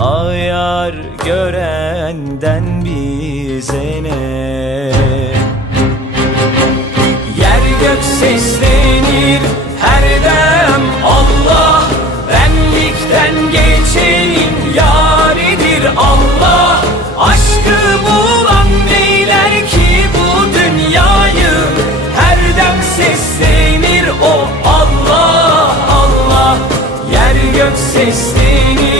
Ayar görenden bize ne? Yer gök seslenir her dem Allah. Benlikten geçenin yaridir Allah. Aşkı bulan neyler ki bu dünyayı Her dem seslenir o Allah. Allah. Yer gök seslenir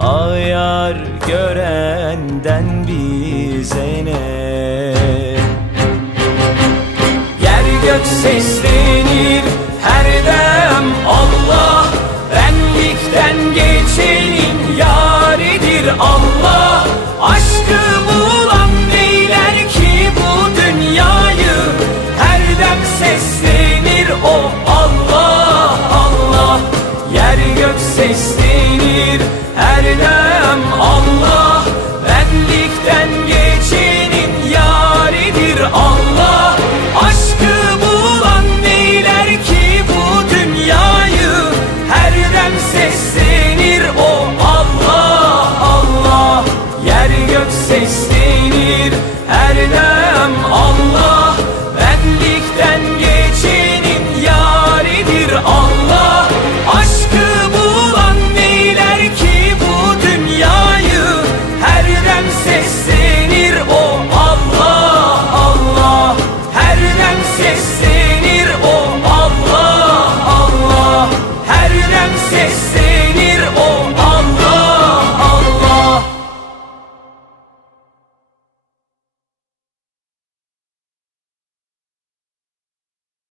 Ayar görenden bize ne? Yer gök seslenir her dem Allah Benlikten geçenin yaridir Allah. Aşkı bulan neyler ki bu dünyayı Her dem seslenir o Allah Allah. Yer gök seslenir peynir her dem Allah Benlikten geçenin yaridir Allah. Aşkı bulan neyler ki bu dünyayı her dem sessiz